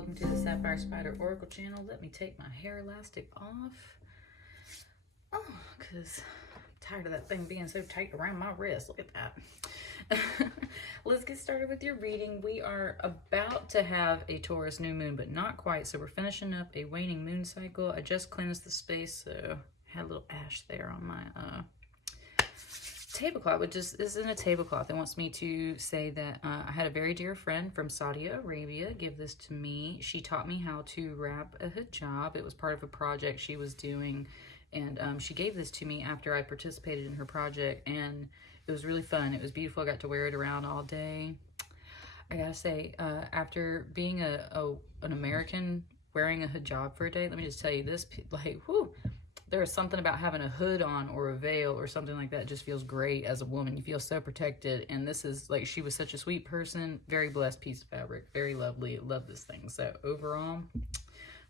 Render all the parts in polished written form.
welcome to the Sapphire Spider Oracle channel. Let me take my hair elastic off. Oh, because I'm tired of that thing being so tight around my wrist. Look at that. Let's get started with your reading. We are about to have a Taurus New Moon, but not quite. So we're finishing up a waning moon cycle. I just cleansed the space, so I had a little ash there on my tablecloth, which isn't a tablecloth. It wants me to say that I had a very dear friend from Saudi Arabia give this to me. She taught me how to wrap a hijab. It was part of a project she was doing, and she gave this to me after I participated in her project, and it was really fun. It was beautiful. I got to wear it around all day. I gotta say, after being an American wearing a hijab for a day, let me just tell you this, like, whew, there's something about having a hood on or a veil or something like that just feels great as a woman. You feel so protected. And this is like, she was such a sweet person, very blessed piece of fabric, very lovely. Love this thing. So overall,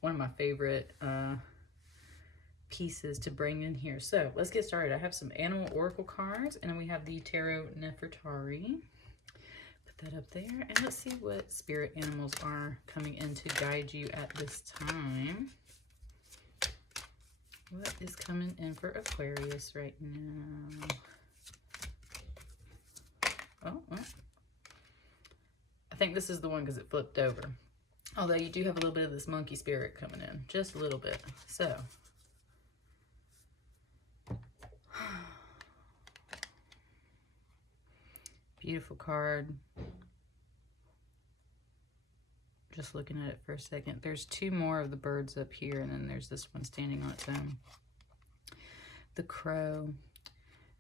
one of my favorite pieces to bring in here. So let's get started. I have some animal oracle cards, and then we have the tarot Nefertari. Put that up there, and let's see what spirit animals are coming in to guide you at this time. What is coming in for Aquarius right now? Oh, I think this is the one because it flipped over. Although you do have a little bit of this monkey spirit coming in. Just a little bit. So. Beautiful card. Just looking at it for a second. There's two more of the birds up here, and then there's this one standing on its own. The crow.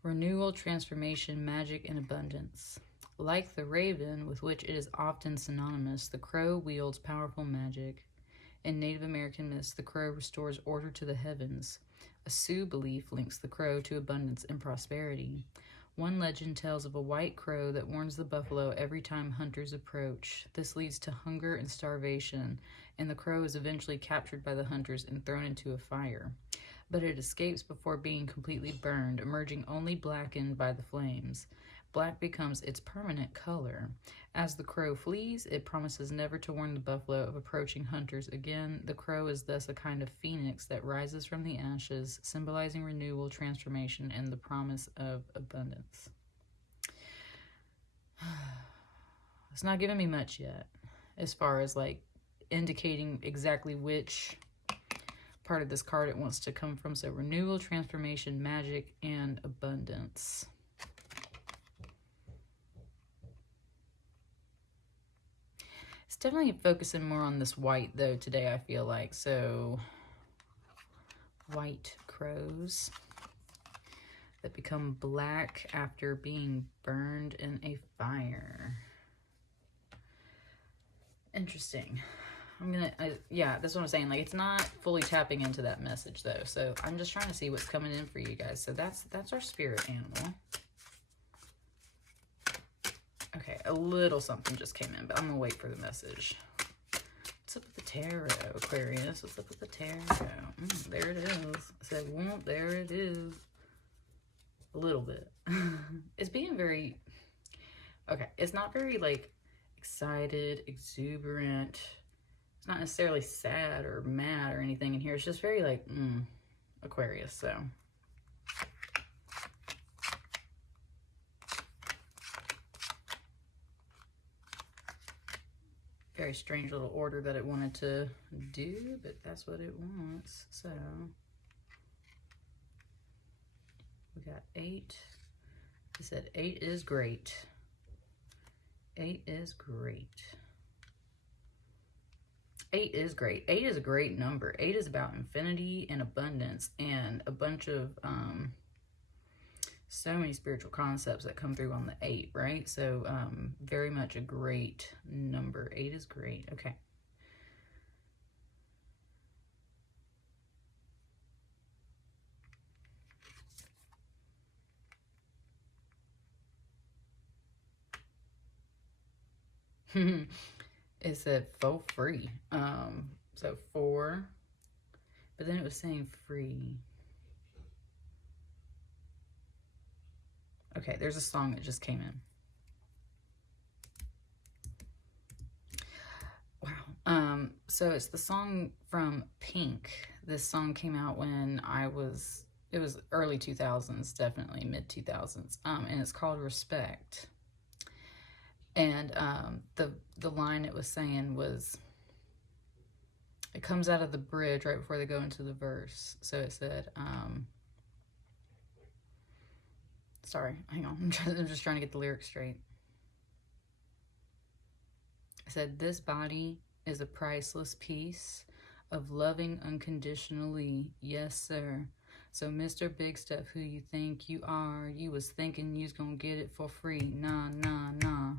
Renewal, transformation, magic, and abundance. Like the raven, with which it is often synonymous, the crow wields powerful magic. In Native American myths, the crow restores order to the heavens. A Sioux belief links the crow to abundance and prosperity. One legend tells of a white crow that warns the buffalo every time hunters approach. This leads to hunger and starvation, and the crow is eventually captured by the hunters and thrown into a fire. But it escapes before being completely burned, emerging only blackened by the flames. Black becomes its permanent color. As the crow flees, it promises never to warn the buffalo of approaching hunters again. The crow is thus a kind of phoenix that rises from the ashes, symbolizing renewal, transformation, and the promise of abundance. It's not giving me much yet, as far as like indicating exactly which part of this card it wants to come from. So renewal, transformation, magic, and abundance. It's definitely focusing more on this white, though, today, I feel like. So, white crows that become black after being burned in a fire. Interesting. Yeah, that's what I'm saying. Like, it's not fully tapping into that message, though. So, I'm just trying to see what's coming in for you guys. So, that's our spirit animal. Okay, a little something just came in, but I'm going to wait for the message. What's up with the tarot, Aquarius? What's up with the tarot? There it is. I said, well, there it is. A little bit. It's being very... Okay, it's not very, like, excited, exuberant. It's not necessarily sad or mad or anything in here. It's just very, like, Aquarius, so... Very strange little order that it wanted to do, but that's what it wants. So we got 8. He said 8 is great. 8 is great. 8 is great. 8 is a great number. 8 is about infinity and abundance and a bunch of so many spiritual concepts that come through on the 8, right? So very much a great number. 8 is great. Okay. It said for free. So 4, but then it was saying free. Okay, there's a song that just came in. Wow. So it's the song from Pink. This song came out when it was early 2000s, definitely mid 2000s. And it's called Respect. And the line it was saying was, it comes out of the bridge right before they go into the verse. So it said, sorry, hang on. I'm just trying to get the lyrics straight. It said, this body is a priceless piece of loving unconditionally. Yes, sir. So Mr. Big Stuff, who you think you are, you was thinking you's gonna get it for free. Nah, nah, nah.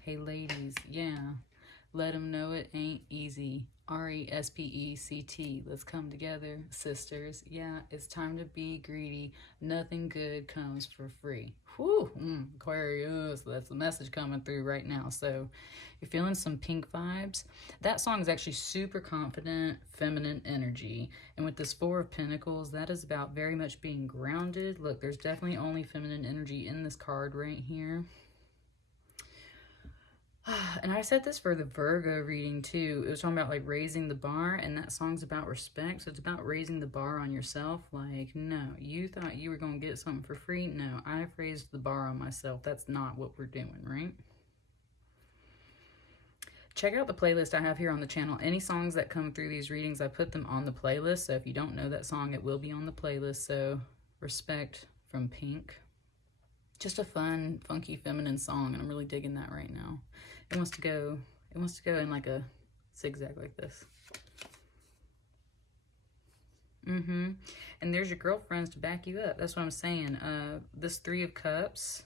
Hey, ladies, yeah. Let them know it ain't easy. RESPECT. Let's come together, sisters. Yeah, it's time to be greedy. Nothing good comes for free. Whew, Aquarius. That's the message coming through right now. So you're feeling some Pink vibes. That song is actually super confident, feminine energy. And with this Four of Pentacles, that is about very much being grounded. Look, there's definitely only feminine energy in this card right here. And I said this for the Virgo reading too. It was talking about like raising the bar, and that song's about respect. So it's about raising the bar on yourself. Like, no, you thought you were going to get something for free. No, I've raised the bar on myself. That's not what we're doing, right? Check out the playlist I have here on the channel. Any songs that come through these readings, I put them on the playlist. So if you don't know that song, it will be on the playlist. So Respect from Pink. Just a fun, funky, feminine song, and I'm really digging that right now. It wants to go in like a zigzag like this. And there's your girlfriends to back you up. That's what I'm saying. This Three of Cups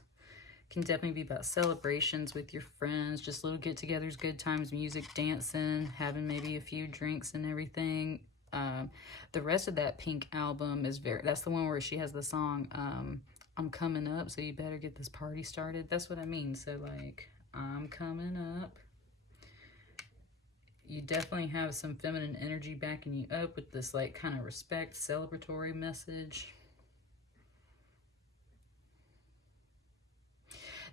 can definitely be about celebrations with your friends, just little get-togethers, good times, music, dancing, having maybe a few drinks and everything. The rest of that Pink album is that's the one where she has the song, I'm coming up, so you better get this party started. That's what I mean. So like, I'm coming up. You definitely have some feminine energy backing you up with this like kind of respect, celebratory message.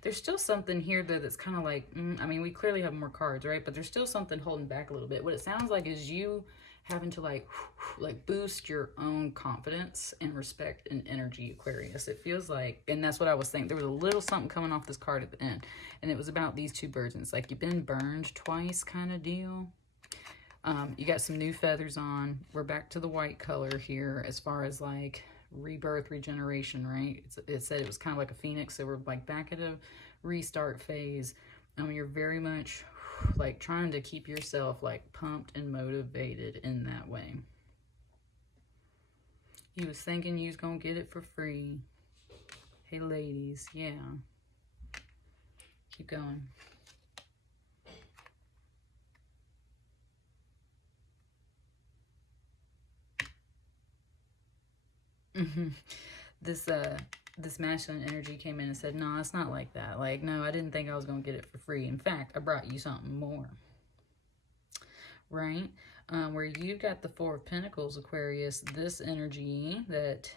There's still something here though that's kind of like, I mean, we clearly have more cards, right? But there's still something holding back a little bit. What it sounds like is you having to like boost your own confidence and respect and energy, Aquarius. It feels like, and that's what I was saying. There was a little something coming off this card at the end, and it was about these two birds. And it's like you've been burned twice kind of deal. You got some new feathers on. We're back to the white color here as far as like rebirth, regeneration, right? It said it was kind of like a phoenix, so we're like back at a restart phase. You're very much like trying to keep yourself like pumped and motivated in that way. You was thinking you was gonna get it for free. Hey ladies, yeah. Keep going. This masculine energy came in and said, no, it's not like that. Like, no, I didn't think I was going to get it for free. In fact, I brought you something more. Right? Where you've got the Four of Pentacles, Aquarius, this energy that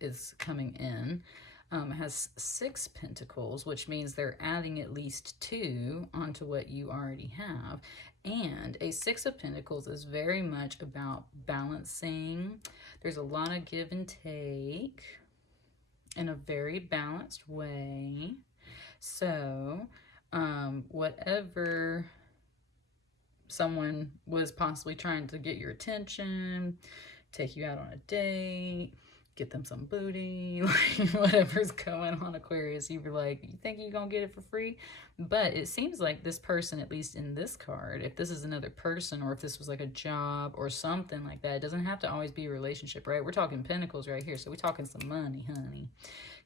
is coming in has 6 pentacles, which means they're adding at least 2 onto what you already have. And a 6 of Pentacles is very much about balancing. There's a lot of give and take in a very balanced way. So, whatever someone was possibly trying to get your attention, take you out on a date, get them some booty, like whatever's going on, Aquarius, you were like, you think you're gonna get it for free? But it seems like this person, at least in this card, if this is another person or if this was like a job or something like that, it doesn't have to always be a relationship, right? We're talking pentacles right here, so we're talking some money, honey.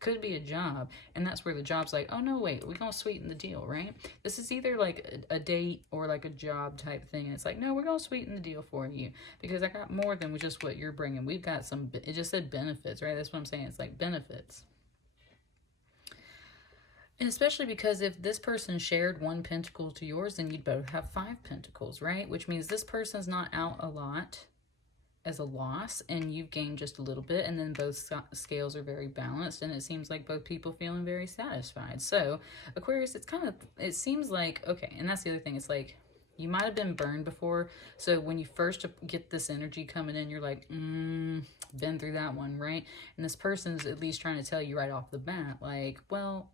Could be a job, and that's where the job's like, oh no, wait, we're gonna sweeten the deal, right? This is either like a date or like a job type thing, and it's like, no, we're gonna sweeten the deal for you because I got more than just what you're bringing. We've got some, it just said benefits, right? That's what I'm saying. It's like benefits. And especially because if this person shared 1 pentacle to yours, then you'd both have 5 pentacles, right? Which means this person's not out a lot as a loss, and you've gained just a little bit, and then both scales are very balanced, and it seems like both people feeling very satisfied. So Aquarius, it seems like, okay, and that's the other thing, it's like You might have been burned before. So when you first get this energy coming in, you're like, been through that one, right? And this person's at least trying to tell you right off the bat, like, well,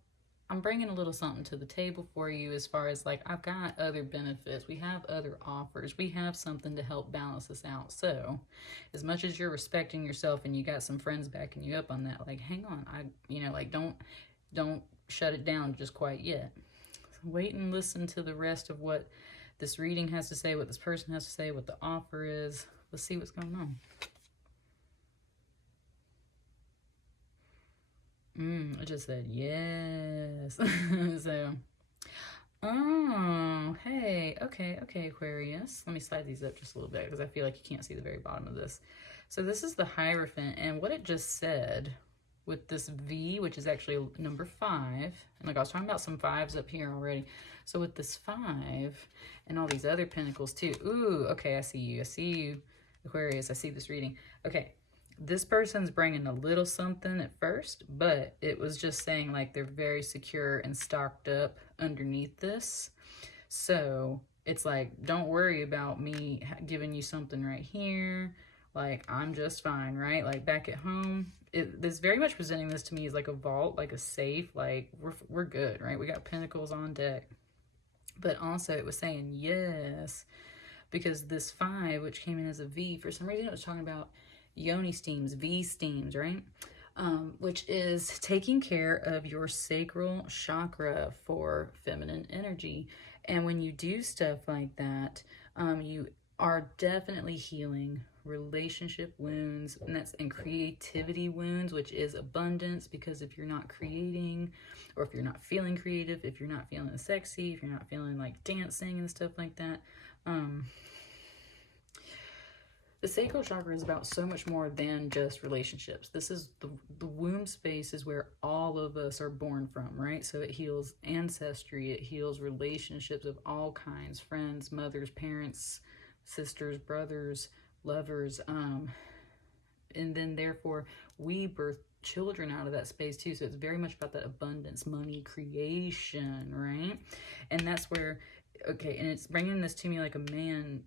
I'm bringing a little something to the table for you as far as like, I've got other benefits. We have other offers. We have something to help balance this out. So as much as you're respecting yourself and you got some friends backing you up on that, like, hang on, like, don't shut it down just quite yet. So wait and listen to the rest of what this reading has to say, what this person has to say, what the offer is. Let's see what's going on. I just said yes. So, oh, hey, okay, Aquarius. Let me slide these up just a little bit because I feel like you can't see the very bottom of this. So this is the Hierophant, and what it just said with this V, which is actually number 5, and like I was talking about some 5s up here already. So with this 5 and all these other pentacles too. Ooh, okay, I see you, Aquarius. I see this reading. Okay, this person's bringing a little something at first, but it was just saying like they're very secure and stocked up underneath this. So it's like, don't worry about me giving you something right here. Like, I'm just fine, right? Like back at home, this very much presenting this to me as like a vault, like a safe, like we're good, right? We got pentacles on deck. But also it was saying yes, because this 5, which came in as a V, for some reason it was talking about yoni steams, V steams, right? Which is taking care of your sacral chakra for feminine energy. And when you do stuff like that, you are definitely healing relationship wounds, and creativity wounds, which is abundance, because if you're not creating, or if you're not feeling creative, if you're not feeling sexy, if you're not feeling like dancing and stuff like that, the sacral chakra is about so much more than just relationships. This is the womb space is where all of us are born from, right? So it heals ancestry, it heals relationships of all kinds, friends, mothers, parents, sisters, brothers, lovers, and then therefore we birth children out of that space too. So it's very much about that abundance, money, creation, right? And that's where, okay, and it's bringing this to me like a man.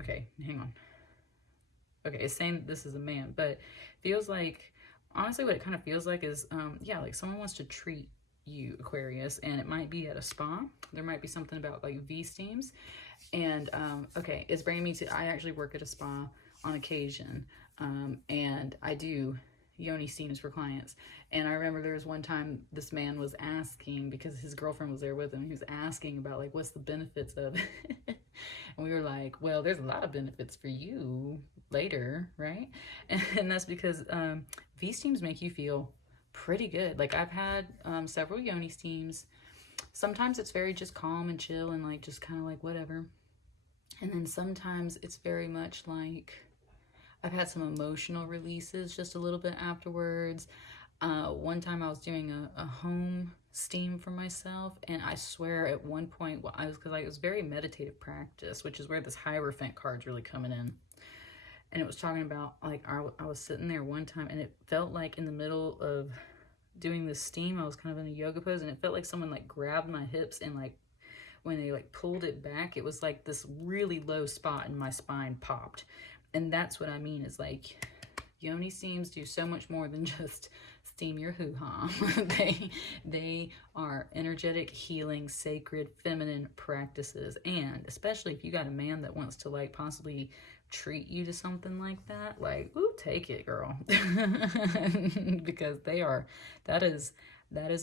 Okay, hang on. Okay, it's saying this is a man, but feels like, honestly what it kind of feels like is, yeah, like someone wants to treat you, Aquarius, and it might be at a spa. There might be something about like V steams. And okay, it's bringing me to, I actually work at a spa on occasion, and I do yoni steams for clients. And I remember there was one time this man was asking, because his girlfriend was there with him, he was asking about like, what's the benefits of it? And we were like, well, there's a lot of benefits for you later, right? And that's because V steams make you feel pretty good. Like I've had several yoni steams. Sometimes it's very just calm and chill and like just kind of like whatever. And then sometimes it's very much like I've had some emotional releases just a little bit afterwards. One time I was doing a home steam for myself, and I swear at one point, well, because it was very meditative practice, which is where this Hierophant card's really coming in. And it was talking about like I was sitting there one time, and it felt like in the middle of doing this steam, I was kind of in a yoga pose, and it felt like someone like grabbed my hips, and like when they like pulled it back, it was like this really low spot in my spine popped. And that's what I mean is like yoni steams do so much more than just steam your hoo-ha. they are energetic, healing, sacred, feminine practices. And especially if you got a man that wants to like possibly treat you to something like that, like, ooh, take it, girl. Because that is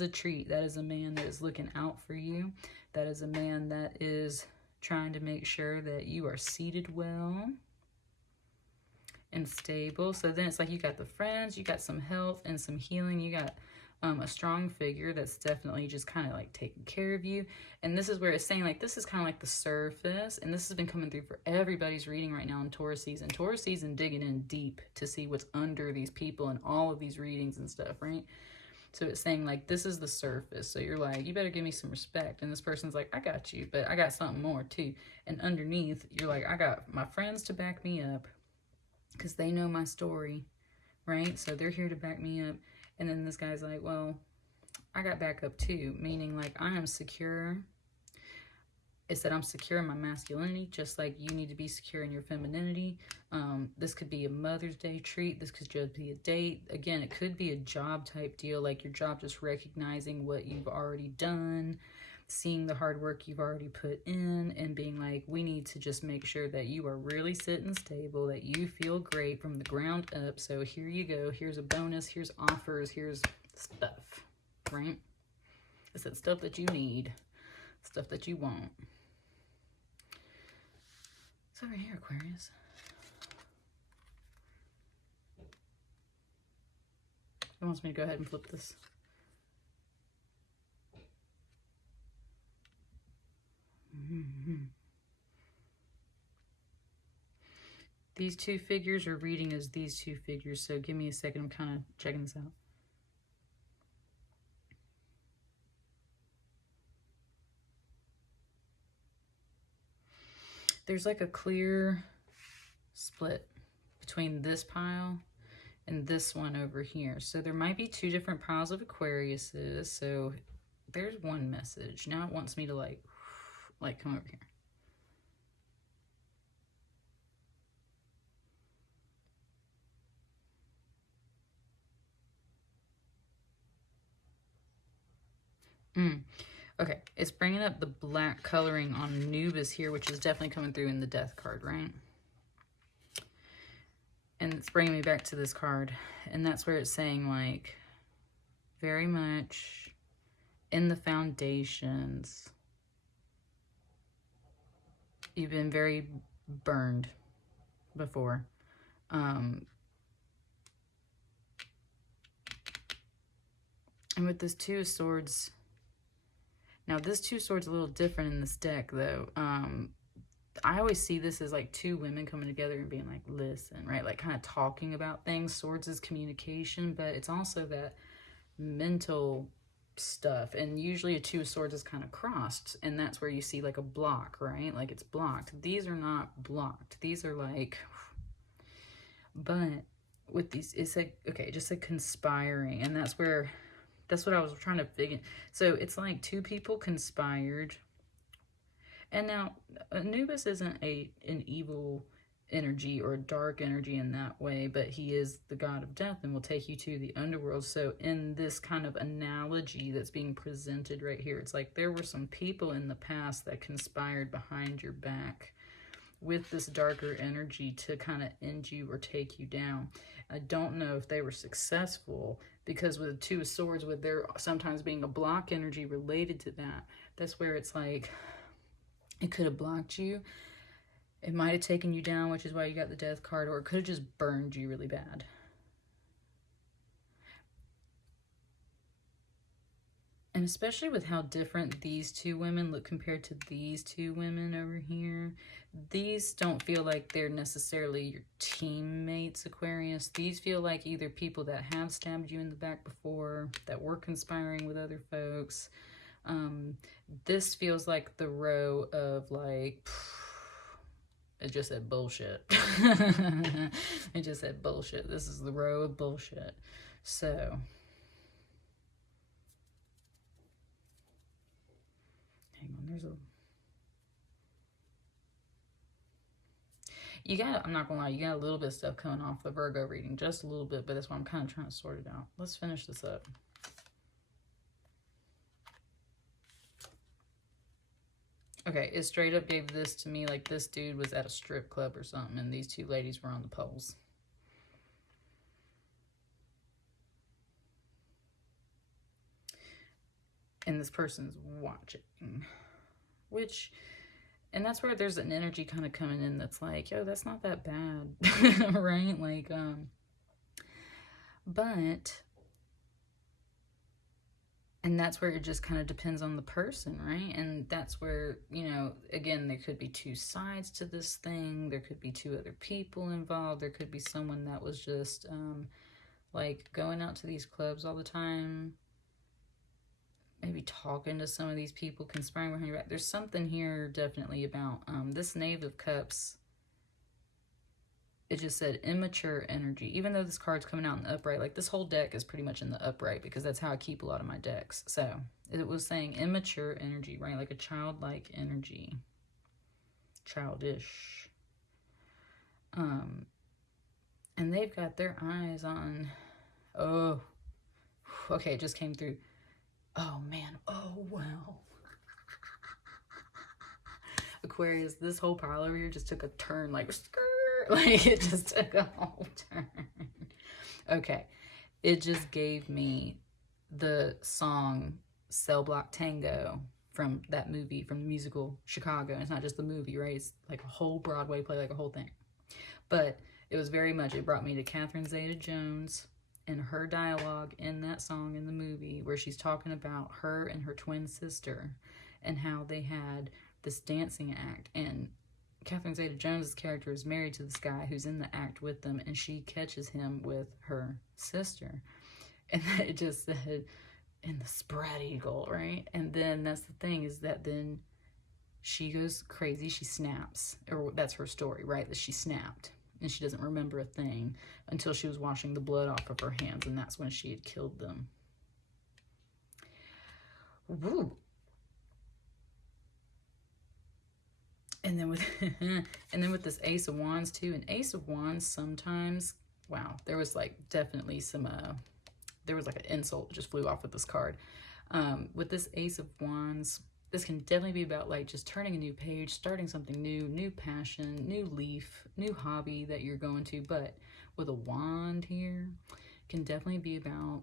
a treat. That is a man that is looking out for you. That is a man that is trying to make sure that you are seated well and stable. So then it's like you got the friends, you got some health and some healing, you got a strong figure that's definitely just kind of like taking care of you. And this is where it's saying like this is kind of like the surface, and this has been coming through for everybody's reading right now in Taurus season. Taurus season digging in deep to see what's under these people and all of these readings and stuff, right? So it's saying like this is the surface. So you're like, you better give me some respect. And this person's like, I got you, but I got something more too. And underneath, you're like, I got my friends to back me up, because they know my story, right? So they're here to back me up. And then this guy's like, well, I got backup too, meaning like I am secure. It said, I'm secure in my masculinity, just like you need to be secure in your femininity. This could be a Mother's Day treat. This could just be a date. Again, it could be a job type deal, like your job just recognizing what you've already done, seeing the hard work you've already put in, and being like, we need to just make sure that you are really sitting stable, that you feel great from the ground up. So here you go. Here's a bonus. Here's offers. Here's stuff, right? It's that stuff that you need, stuff that you want. It's over here, Aquarius. It wants me to go ahead and flip this. These two figures are reading as these two figures, so give me a second. I'm kind of checking this out. There's like a clear split between this pile and this one over here. So there might be two different piles of Aquariuses. So there's one message. Now it wants me to like come over here. Okay, it's bringing up the black coloring on Anubis here, which is definitely coming through in the Death card, right? And it's bringing me back to this card. And that's where it's saying, like, very much in the foundations. You've been very burned before. And with this Two of Swords... Now, this Two of Swords is a little different in this deck, though. I always see this as, like, two women coming together and being like, listen, right? Like, kind of talking about things. Swords is communication, but it's also that mental stuff. And usually a Two of Swords is kind of crossed, and that's where you see, like, a block, right? Like, it's blocked. These are not blocked. These are, like... But with these, it's like, okay, just like conspiring, and that's where... That's what I was trying to figure. So it's like two people conspired. And now, Anubis isn't an evil energy or a dark energy in that way, but he is the god of death and will take you to the underworld. So in this kind of analogy that's being presented right here, it's like there were some people in the past that conspired behind your back with this darker energy to kind of end you or take you down. I don't know if they were successful, because with the Two of Swords, with there sometimes being a block energy related to that, that's where it's like, it could have blocked you. It might have taken you down, which is why you got the Death card, or it could have just burned you really bad. And especially with how different these two women look compared to these two women over here. These don't feel like they're necessarily your teammates, Aquarius. These feel like either people that have stabbed you in the back before, that were conspiring with other folks. This feels like the row of like... It just said bullshit. It just said bullshit. This is the row of bullshit. So... Hang on, there's a... You got, I'm not gonna lie, you got a little bit of stuff coming off the Virgo reading, just a little bit, but that's why I'm kind of trying to sort it out. Let's finish this up. Okay, it straight up gave this to me like this dude was at a strip club or something, and these two ladies were on the poles. And this person's watching, which, and that's where there's an energy kind of coming in that's like, yo, that's not that bad, right? Like, but, and that's where it just kind of depends on the person, right? And that's where, you know, again, there could be two sides to this thing. There could be two other people involved. There could be someone that was just, like, going out to these clubs all the time, maybe talking to some of these people, conspiring behind your back. There's something here definitely about this Knave of Cups. It just said immature energy. Even though this card's coming out in the upright, like this whole deck is pretty much in the upright because that's how I keep a lot of my decks. So It was saying immature energy, right? Like a childlike energy. Childish. And they've got their eyes on, oh, okay, it just came through. Oh man, oh wow. Aquarius, this whole pile over here just took a turn, like, skirt, like it just took a whole turn. Okay, it just gave me the song Cell Block Tango from that movie, from the musical Chicago. It's not just the movie, right? It's like a whole Broadway play, like a whole thing. But it was very much, it brought me to Catherine Zeta-Jones and her dialogue in that song in the movie, where she's talking about her and her twin sister and how they had this dancing act. And Catherine Zeta-Jones' character is married to this guy who's in the act with them, and she catches him with her sister. And it just said, in the spread eagle, right? And then that's the thing, is that then she goes crazy, she snaps, or that's her story, right? That she snapped, and she doesn't remember a thing until she was washing the blood off of her hands, and that's when she had killed them. Woo! And then with and then with this Ace of Wands too, and Ace of Wands sometimes, wow, there was like definitely some there was like an insult that just flew off with this card. With this Ace of Wands, this can definitely be about like just turning a new page, starting something new, new passion, new leaf, new hobby that you're going to. But with a wand here, can definitely be about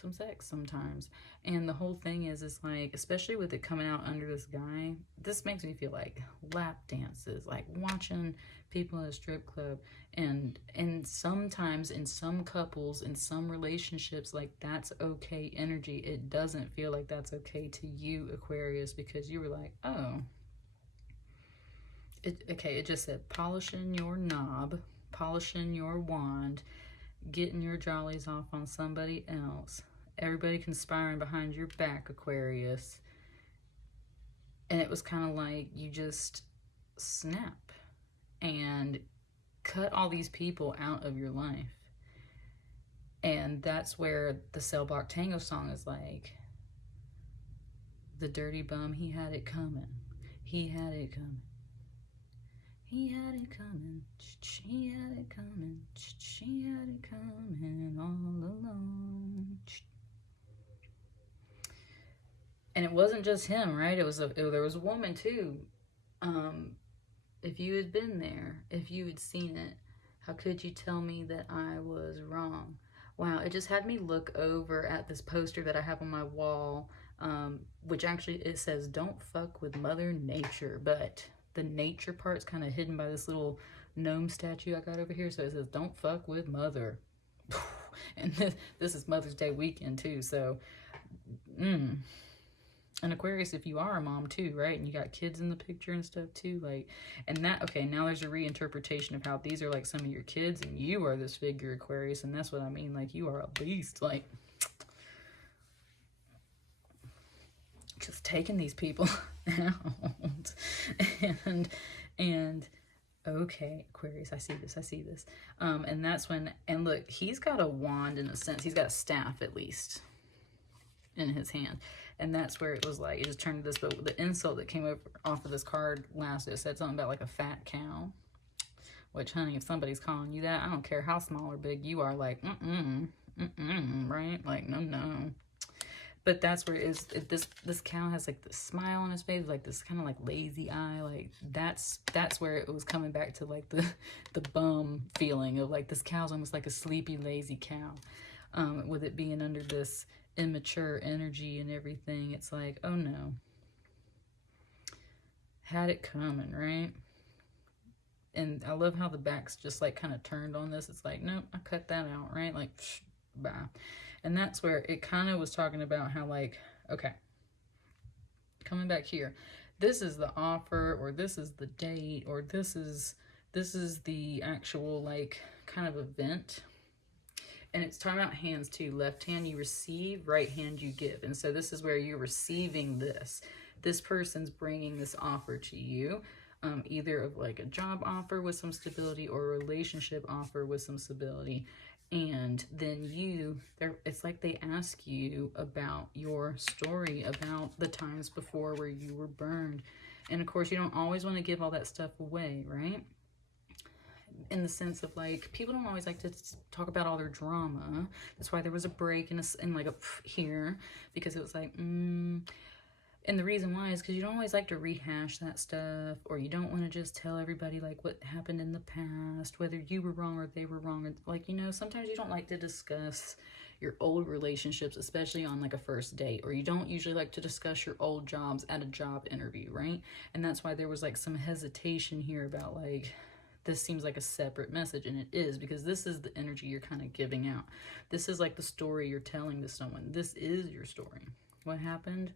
some sex sometimes. And the whole thing is like, especially with it coming out under this guy, this makes me feel like lap dances, like watching people at a strip club. And sometimes in some couples, in some relationships, like that's okay energy. It doesn't feel like that's okay to you, Aquarius, because you were like, oh, okay, it just said polishing your knob, polishing your wand, getting your jollies off on somebody else, everybody conspiring behind your back, Aquarius. And it was kind of like you just snap and cut all these people out of your life. And that's where the Cell Block Tango song is like, the dirty bum, he had it coming. He had it coming. He had it coming. She had it coming. She had it coming all along. And it wasn't just him, right? There was a woman too. If you had been there, if you had seen it, how could you tell me that I was wrong? Wow, it just had me look over at this poster that I have on my wall, which actually it says, don't fuck with Mother Nature, but the nature part's kind of hidden by this little gnome statue I got over here, so it says, don't fuck with Mother. And this is Mother's Day weekend too, so, And Aquarius, if you are a mom too, right? And you got kids in the picture and stuff too, like, and that, okay, now there's a reinterpretation of how these are like some of your kids and you are this figure, Aquarius, and that's what I mean, like, you are a beast, like, just taking these people out. And okay, Aquarius, I see this. And that's when, and look, he's got a wand in a sense, he's got a staff at least in his hand. And that's where it was like, it just turned to this, but the insult that came off of this card last, it said something about like a fat cow. Which, honey, if somebody's calling you that, I don't care how small or big you are, like, right? Like, no. But that's where it is, this cow has like this smile on his face, like this kind of like lazy eye, like that's where it was coming back to like the bum feeling of like this cow's almost like a sleepy, lazy cow. With it being under this immature energy and everything, it's like, oh no, had it coming, right? And I love how the back's just like kind of turned on this. It's like, nope, I cut that out, right? Like, psh, bye. And that's where it kind of was talking about how like, okay, coming back here, this is the offer, or this is the date, or this is the actual like kind of event. And it's talking about hands too. Left hand you receive, right hand you give. And so this is where you're receiving this. This person's bringing this offer to you, either of like a job offer with some stability or a relationship offer with some stability. And then it's like they ask you about your story, about the times before where you were burned. And of course, you don't always want to give all that stuff away, right? In the sense of like, people don't always like to talk about all their drama. That's why there was a break in like a here, because it was like, and the reason why is because you don't always like to rehash that stuff, or you don't want to just tell everybody like what happened in the past, whether you were wrong or they were wrong. Or, like, you know, sometimes you don't like to discuss your old relationships, especially on like a first date, or you don't usually like to discuss your old jobs at a job interview, right? And that's why there was like some hesitation here about like, this seems like a separate message, and it is, because this is the energy you're kind of giving out. This is like the story you're telling to someone. This is your story. What happened?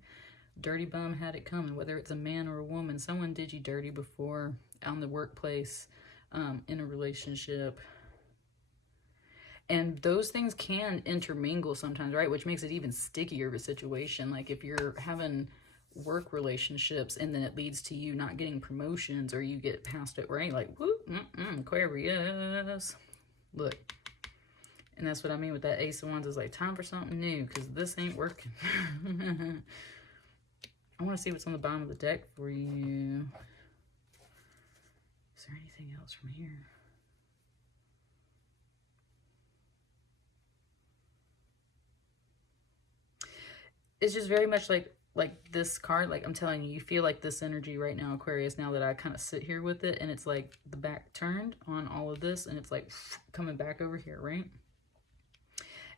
Dirty bum had it coming, whether it's a man or a woman. Someone did you dirty before, out in the workplace, in a relationship. And those things can intermingle sometimes, right? Which makes it even stickier of a situation. Like if you're having work relationships and then it leads to you not getting promotions, or you get past it, right? Like, whoop, Aquarius. Look. And that's what I mean with that Ace of Wands, is like, time for something new, because this ain't working. I want to see what's on the bottom of the deck for you. Is there anything else from here? It's just very much like this card, like I'm telling you, you feel like this energy right now, Aquarius, now that I kind of sit here with it, and it's like the back turned on all of this, and it's like coming back over here, right?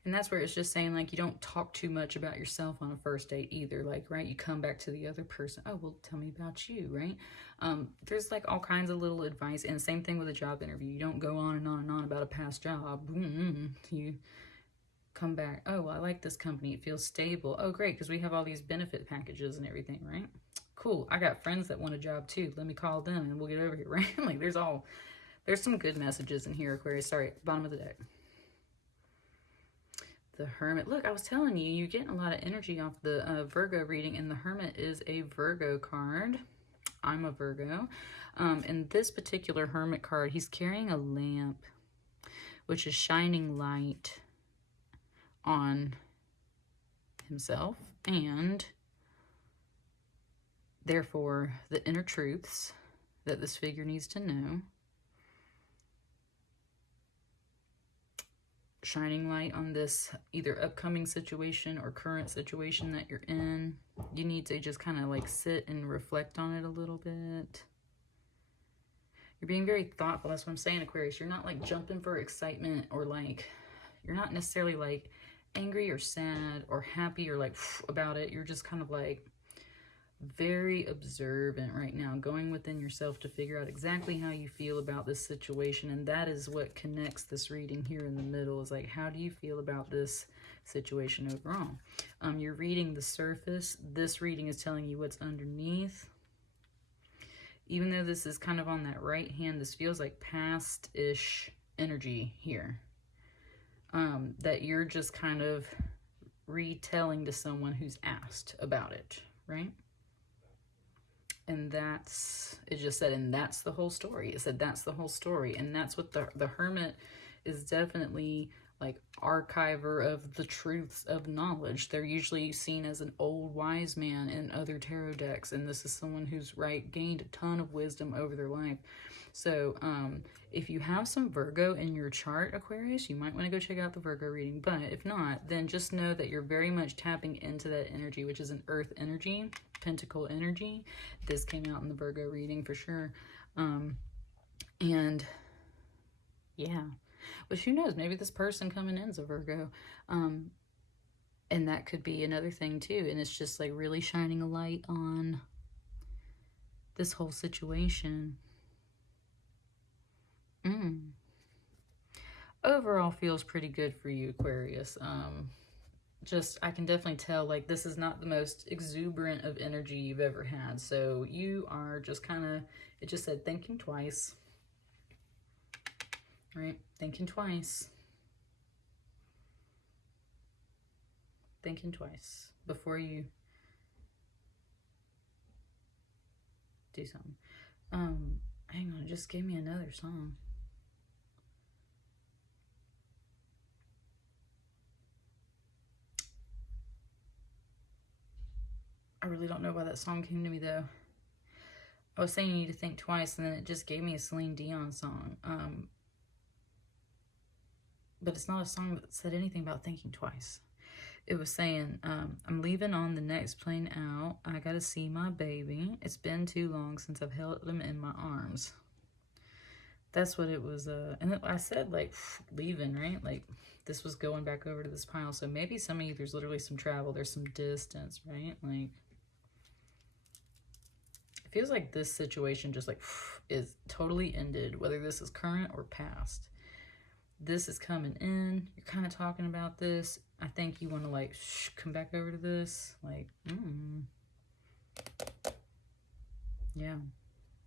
And that's where it's just saying, like, you don't talk too much about yourself on a first date either. Like, right, you come back to the other person. Oh, well, tell me about you, right? There's, like, all kinds of little advice. And same thing with a job interview. You don't go on and on and on about a past job. You come back. Oh, well, I like this company. It feels stable. Oh, great, because we have all these benefit packages and everything, right? Cool. I got friends that want a job, too. Let me call them, and we'll get over here, right? Like, there's some good messages in here, Aquarius. Sorry, bottom of the deck. The Hermit. Look, I was telling you, you're getting a lot of energy off the Virgo reading, and the Hermit is a Virgo card. I'm a Virgo. In this particular Hermit card, he's carrying a lamp, which is shining light on himself, and therefore the inner truths that this figure needs to know. Shining light on this either upcoming situation or current situation that you're in. You need to just kind of like sit and reflect on it a little bit. You're being very thoughtful. That's what I'm saying, Aquarius. You're not like jumping for excitement, or like, you're not necessarily like angry or sad or happy or like about it. You're just kind of like very observant right now, going within yourself to figure out exactly how you feel about this situation. And that is what connects this reading here in the middle, is like, how do you feel about this situation overall? You're reading the surface. This reading is telling you what's underneath. Even though this is kind of on that right hand, this feels like past-ish energy here, that you're just kind of retelling to someone who's asked about it, right? And that's, it just said, and that's the whole story. It said that's the whole story. And that's what the Hermit is, definitely like archiver of the truths of knowledge. They're usually seen as an old wise man in other tarot decks. And this is someone who's gained a ton of wisdom over their life. So if you have some Virgo in your chart, Aquarius, you might want to go check out the Virgo reading. But if not, then just know that you're very much tapping into that energy, which is an earth energy, pentacle energy. This came out in the Virgo reading for sure. And yeah, but who knows, maybe this person coming in is a Virgo. And that could be another thing too. And it's just like really shining a light on this whole situation. Overall feels pretty good for you, Aquarius. I can definitely tell, like, this is not the most exuberant of energy you've ever had. So you are just kind of, it just said thinking twice, right? Thinking twice. Thinking twice before you do something. Hang on, it just gave me another song. that song came to me though. I was saying you need to think twice, and then it just gave me a Celine Dion song. But it's not a song that said anything about thinking twice. It was saying, I'm leaving on the next plane out. I gotta see my baby. It's been too long since I've held him in my arms. That's what it was. And I said, like, leaving, right? Like, this was going back over to this pile. So maybe some of you, there's literally some travel. There's some distance, right? Like, it feels like this situation just, like, is totally ended, whether this is current or past. This is coming in. You're kind of talking about this. I think you want to, like, come back over to this. Like, yeah.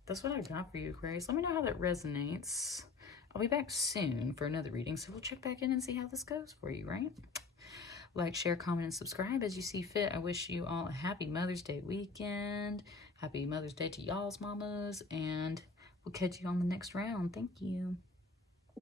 That's what I got for you, Aquarius. Let me know how that resonates. I'll be back soon for another reading, so we'll check back in and see how this goes for you, right? Like, share, comment, and subscribe as you see fit. I wish you all a happy Mother's Day weekend. Happy Mother's Day to y'all's mamas, and we'll catch you on the next round. Thank you.